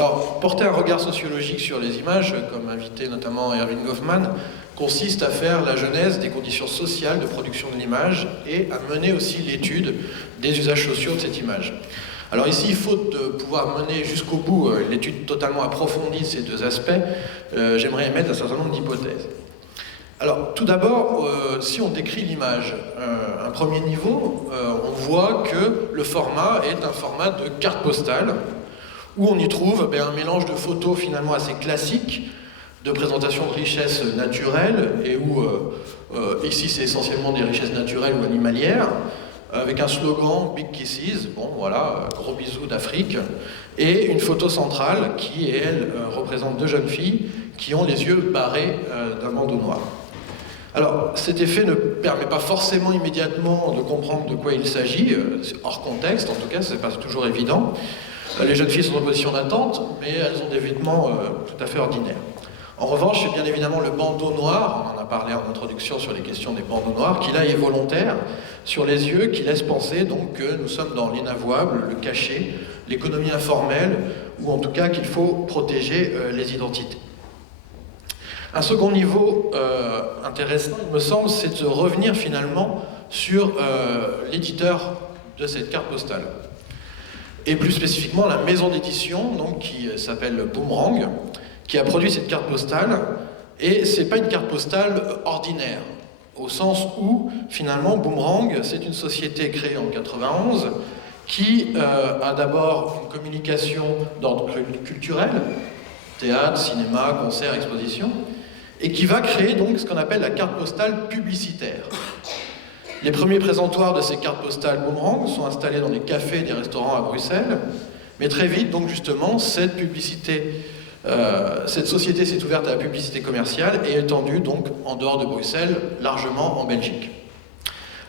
Alors, porter un regard sociologique sur les images, comme invité notamment Erving Goffman, consiste à faire la genèse des conditions sociales de production de l'image et à mener aussi l'étude des usages sociaux de cette image. Alors ici, faute de pouvoir mener jusqu'au bout l'étude totalement approfondie de ces deux aspects, j'aimerais émettre un certain nombre d'hypothèses. Alors, tout d'abord, si on décrit l'image, un premier niveau, on voit que le format est un format de carte postale, où on y trouve un mélange de photos finalement assez classiques, de présentation de richesses naturelles, et où, ici c'est essentiellement des richesses naturelles ou animalières, avec un slogan « Big Kisses », bon voilà, gros bisous d'Afrique, et une photo centrale qui, elle, représente deux jeunes filles qui ont les yeux barrés d'un bandeau noir. Alors, cet effet ne permet pas forcément immédiatement de comprendre de quoi il s'agit, hors contexte en tout cas, c'est pas toujours évident. Les jeunes filles sont en position d'attente, mais elles ont des vêtements tout à fait ordinaires. En revanche, c'est bien évidemment le bandeau noir, on en a parlé en introduction sur les questions des bandeaux noirs, qui là est volontaire, sur les yeux, qui laisse penser donc que nous sommes dans l'inavouable, le cachet, l'économie informelle, ou en tout cas qu'il faut protéger les identités. Un second niveau intéressant, il me semble, c'est de revenir finalement sur l'éditeur de cette carte postale. Et plus spécifiquement la maison d'édition, donc qui s'appelle Boomerang, qui a produit cette carte postale, et c'est pas une carte postale ordinaire, au sens où, finalement, Boomerang, c'est une société créée en 91, qui a d'abord une communication d'ordre culturel, théâtre, cinéma, concert, exposition, et qui va créer donc ce qu'on appelle la carte postale publicitaire. Les premiers présentoirs de ces cartes postales Boomerang sont installés dans des cafés et des restaurants à Bruxelles, mais très vite, donc justement, cette société s'est ouverte à la publicité commerciale et étendue donc en dehors de Bruxelles, largement en Belgique.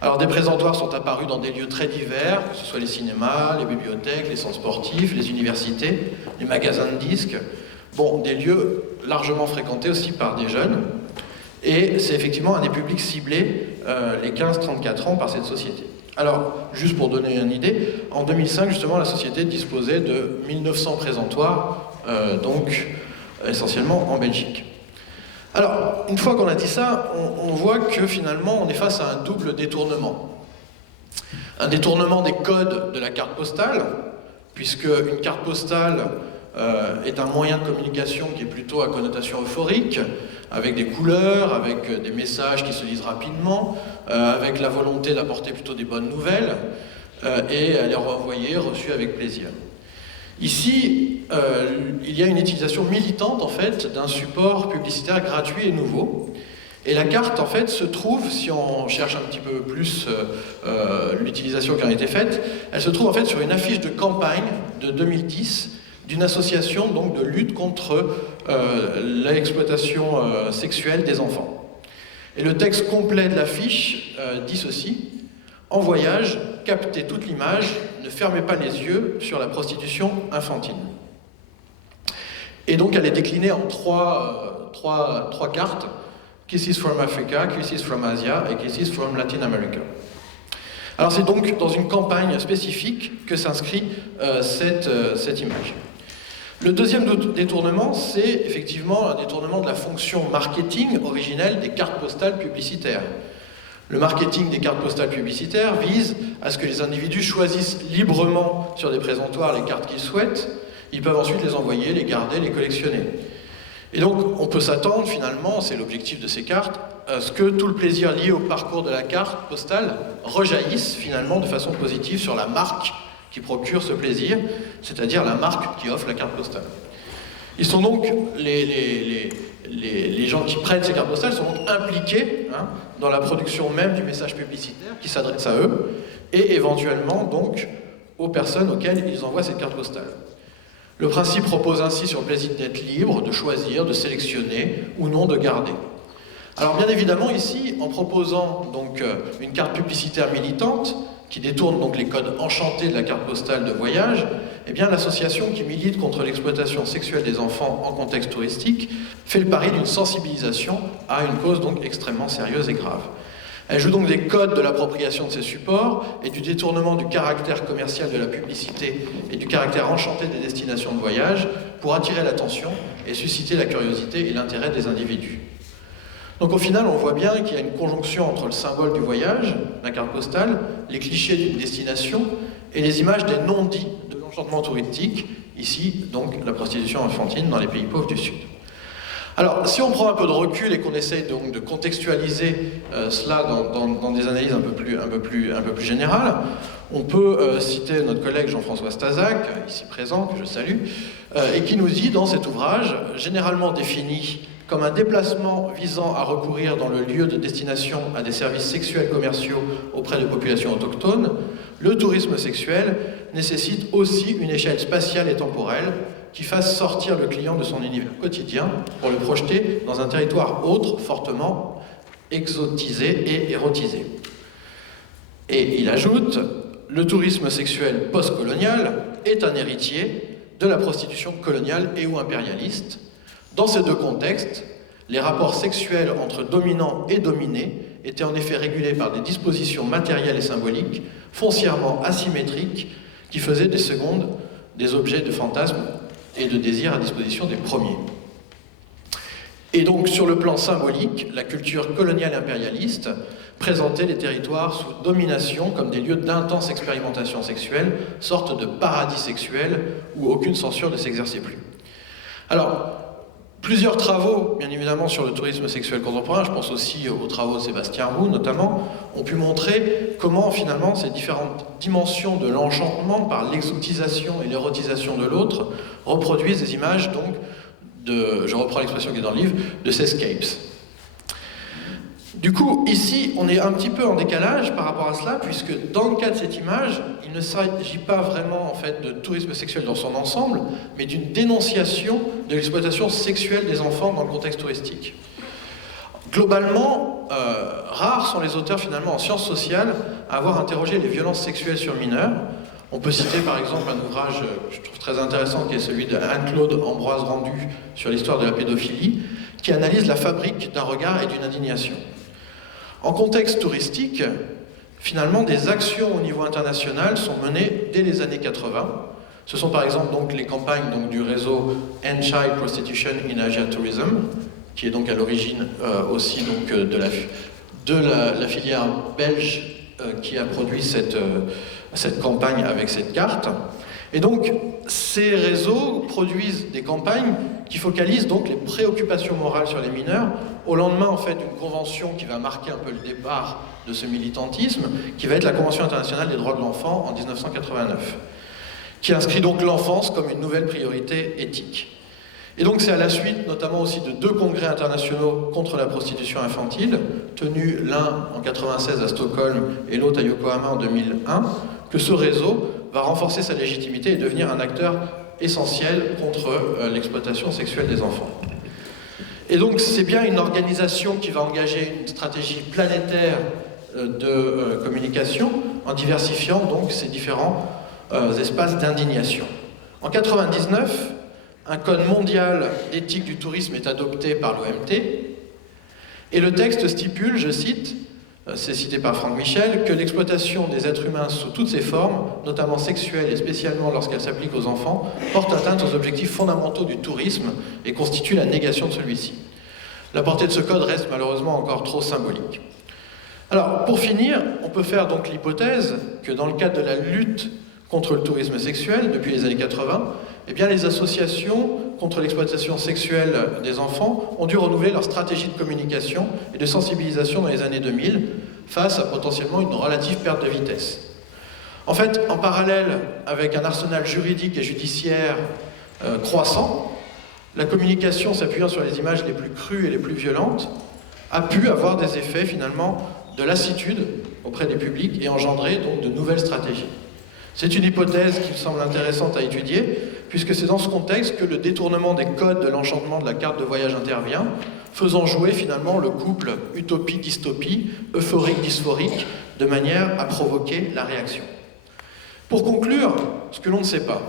Alors des présentoirs sont apparus dans des lieux très divers, que ce soit les cinémas, les bibliothèques, les centres sportifs, les universités, les magasins de disques, bon, des lieux largement fréquentés aussi par des jeunes, et c'est effectivement un des publics ciblés, les 15-34 ans, par cette société. Alors, juste pour donner une idée, en 2005, justement, la société disposait de 1900 présentoirs, donc essentiellement en Belgique. Alors, une fois qu'on a dit ça, on voit que finalement, on est face à un double détournement. Un détournement des codes de la carte postale, puisque une carte postale est un moyen de communication qui est plutôt à connotation euphorique, avec des couleurs, avec des messages qui se lisent rapidement, avec la volonté d'apporter plutôt des bonnes nouvelles, et à les renvoyer, reçues avec plaisir. Ici, il y a une utilisation militante, en fait, d'un support publicitaire gratuit et nouveau. Et la carte, en fait, se trouve, si on cherche un petit peu plus l'utilisation qui en a été faite, elle se trouve, en fait, sur une affiche de campagne de 2010 d'une association, donc, de lutte contre l'exploitation sexuelle des enfants. Et le texte complet de l'affiche dit ceci: « En voyage, captez toute l'image, ne fermez pas les yeux sur la prostitution infantile. » Et donc elle est déclinée en trois cartes: Kisses from Africa, Kisses from Asia et Kisses from Latin America. Alors c'est donc dans une campagne spécifique que s'inscrit cette image. Le deuxième détournement, c'est effectivement un détournement de la fonction marketing originelle des cartes postales publicitaires. Le marketing des cartes postales publicitaires vise à ce que les individus choisissent librement sur des présentoirs les cartes qu'ils souhaitent. Ils peuvent ensuite les envoyer, les garder, les collectionner. Et donc, on peut s'attendre finalement, c'est l'objectif de ces cartes, à ce que tout le plaisir lié au parcours de la carte postale rejaillisse finalement de façon positive sur la marque qui procure ce plaisir, c'est-à-dire la marque qui offre la carte postale. Ils sont donc, les gens qui prêtent ces cartes postales sont donc impliqués dans la production même du message publicitaire qui s'adresse à eux, et éventuellement donc aux personnes auxquelles ils envoient cette carte postale. Le principe repose ainsi sur le plaisir d'être libre, de choisir, de sélectionner ou non de garder. Alors bien évidemment ici, en proposant donc une carte publicitaire militante, qui détourne donc les codes enchantés de la carte postale de voyage, eh bien l'association qui milite contre l'exploitation sexuelle des enfants en contexte touristique fait le pari d'une sensibilisation à une cause donc extrêmement sérieuse et grave. Elle joue donc des codes de l'appropriation de ces supports et du détournement du caractère commercial de la publicité et du caractère enchanté des destinations de voyage pour attirer l'attention et susciter la curiosité et l'intérêt des individus. Donc au final, on voit bien qu'il y a une conjonction entre le symbole du voyage, la carte postale, les clichés d'une destination et les images des non-dits de l'enchantement touristique, ici donc la prostitution infantile dans les pays pauvres du Sud. Alors, si on prend un peu de recul et qu'on essaye donc de contextualiser cela dans des analyses un peu plus générales, on peut citer notre collègue Jean-François Stazac, ici présent, que je salue, et qui nous dit dans cet ouvrage, généralement défini comme un déplacement visant à recourir dans le lieu de destination à des services sexuels commerciaux auprès de populations autochtones, le tourisme sexuel nécessite aussi une échelle spatiale et temporelle qui fasse sortir le client de son univers quotidien pour le projeter dans un territoire autre, fortement exotisé et érotisé. Et il ajoute, le tourisme sexuel post-colonial est un héritier de la prostitution coloniale et ou impérialiste. Dans ces deux contextes, les rapports sexuels entre dominants et dominés étaient en effet régulés par des dispositions matérielles et symboliques foncièrement asymétriques qui faisaient des secondes des objets de fantasme et de désir à disposition des premiers. Et donc, sur le plan symbolique, la culture coloniale impérialiste présentait les territoires sous domination comme des lieux d'intense expérimentation sexuelle, sorte de paradis sexuel où aucune censure ne s'exerçait plus. Alors, plusieurs travaux, bien évidemment, sur le tourisme sexuel contemporain, je pense aussi aux travaux de Sébastien Roux, notamment, ont pu montrer comment, finalement, ces différentes dimensions de l'enchantement par l'exotisation et l'érotisation de l'autre reproduisent des images, donc, je reprends l'expression qui est dans le livre, de sexcapes. Du coup, ici, on est un petit peu en décalage par rapport à cela, puisque dans le cas de cette image, il ne s'agit pas vraiment en fait, de tourisme sexuel dans son ensemble, mais d'une dénonciation de l'exploitation sexuelle des enfants dans le contexte touristique. Globalement, rares sont les auteurs finalement en sciences sociales à avoir interrogé les violences sexuelles sur mineurs. On peut citer par exemple un ouvrage que je trouve très intéressant, qui est celui de Anne-Claude Ambroise Rendu sur l'histoire de la pédophilie, qui analyse la fabrique d'un regard et d'une indignation. En contexte touristique, finalement, des actions au niveau international sont menées dès les années 80. Ce sont par exemple donc, les campagnes donc, du réseau End Child Prostitution in Asia Tourism, qui est donc à l'origine aussi donc, de la filière belge qui a produit cette campagne avec cette carte. Et donc, ces réseaux produisent des campagnes qui focalisent donc les préoccupations morales sur les mineurs au lendemain en fait d'une convention qui va marquer un peu le départ de ce militantisme, qui va être la Convention internationale des droits de l'enfant en 1989, qui inscrit donc l'enfance comme une nouvelle priorité éthique. Et donc c'est à la suite notamment aussi de 2 congrès internationaux contre la prostitution infantile, tenus l'un en 1996 à Stockholm et l'autre à Yokohama en 2001, que ce réseau va renforcer sa légitimité et devenir un acteur essentiel contre l'exploitation sexuelle des enfants. Et donc c'est bien une organisation qui va engager une stratégie planétaire de communication en diversifiant donc ces différents espaces d'indignation. En 1999, un code mondial d'éthique du tourisme est adopté par l'OMT et le texte stipule, je cite, c'est cité par Franck Michel, que l'exploitation des êtres humains sous toutes ses formes, notamment sexuelles et spécialement lorsqu'elle s'applique aux enfants, porte atteinte aux objectifs fondamentaux du tourisme et constitue la négation de celui-ci. La portée de ce code reste malheureusement encore trop symbolique. Alors, pour finir, on peut faire donc l'hypothèse que dans le cadre de la lutte contre le tourisme sexuel, depuis les années 80, eh bien, les associations contre l'exploitation sexuelle des enfants ont dû renouveler leur stratégie de communication et de sensibilisation dans les années 2000 face à potentiellement une relative perte de vitesse. En fait, en parallèle avec un arsenal juridique et judiciaire croissant, la communication s'appuyant sur les images les plus crues et les plus violentes a pu avoir des effets finalement de lassitude auprès des publics et engendrer donc de nouvelles stratégies. C'est une hypothèse qui me semble intéressante à étudier, puisque c'est dans ce contexte que le détournement des codes de l'enchantement de la carte de voyage intervient, faisant jouer finalement le couple utopie-dystopie, euphorique-dysphorique, de manière à provoquer la réaction. Pour conclure, ce que l'on ne sait pas,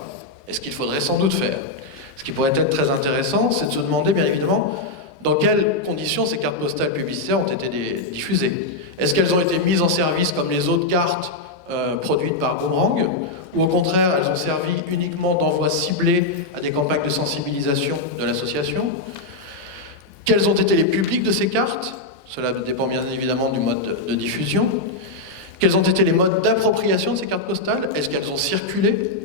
et ce qu'il faudrait sans doute faire, ce qui pourrait être très intéressant, c'est de se demander bien évidemment Dans quelles conditions ces cartes postales publicitaires ont été diffusées? Est-ce qu'elles ont été mises en service comme les autres cartes produites par Boomerang, ou au contraire, elles ont servi uniquement d'envoi ciblé à des campagnes de sensibilisation de l'association? Quels ont été les publics de ces cartes? Cela dépend bien évidemment du mode de diffusion. Quels ont été les modes d'appropriation de ces cartes postales? Est-ce qu'elles ont circulé?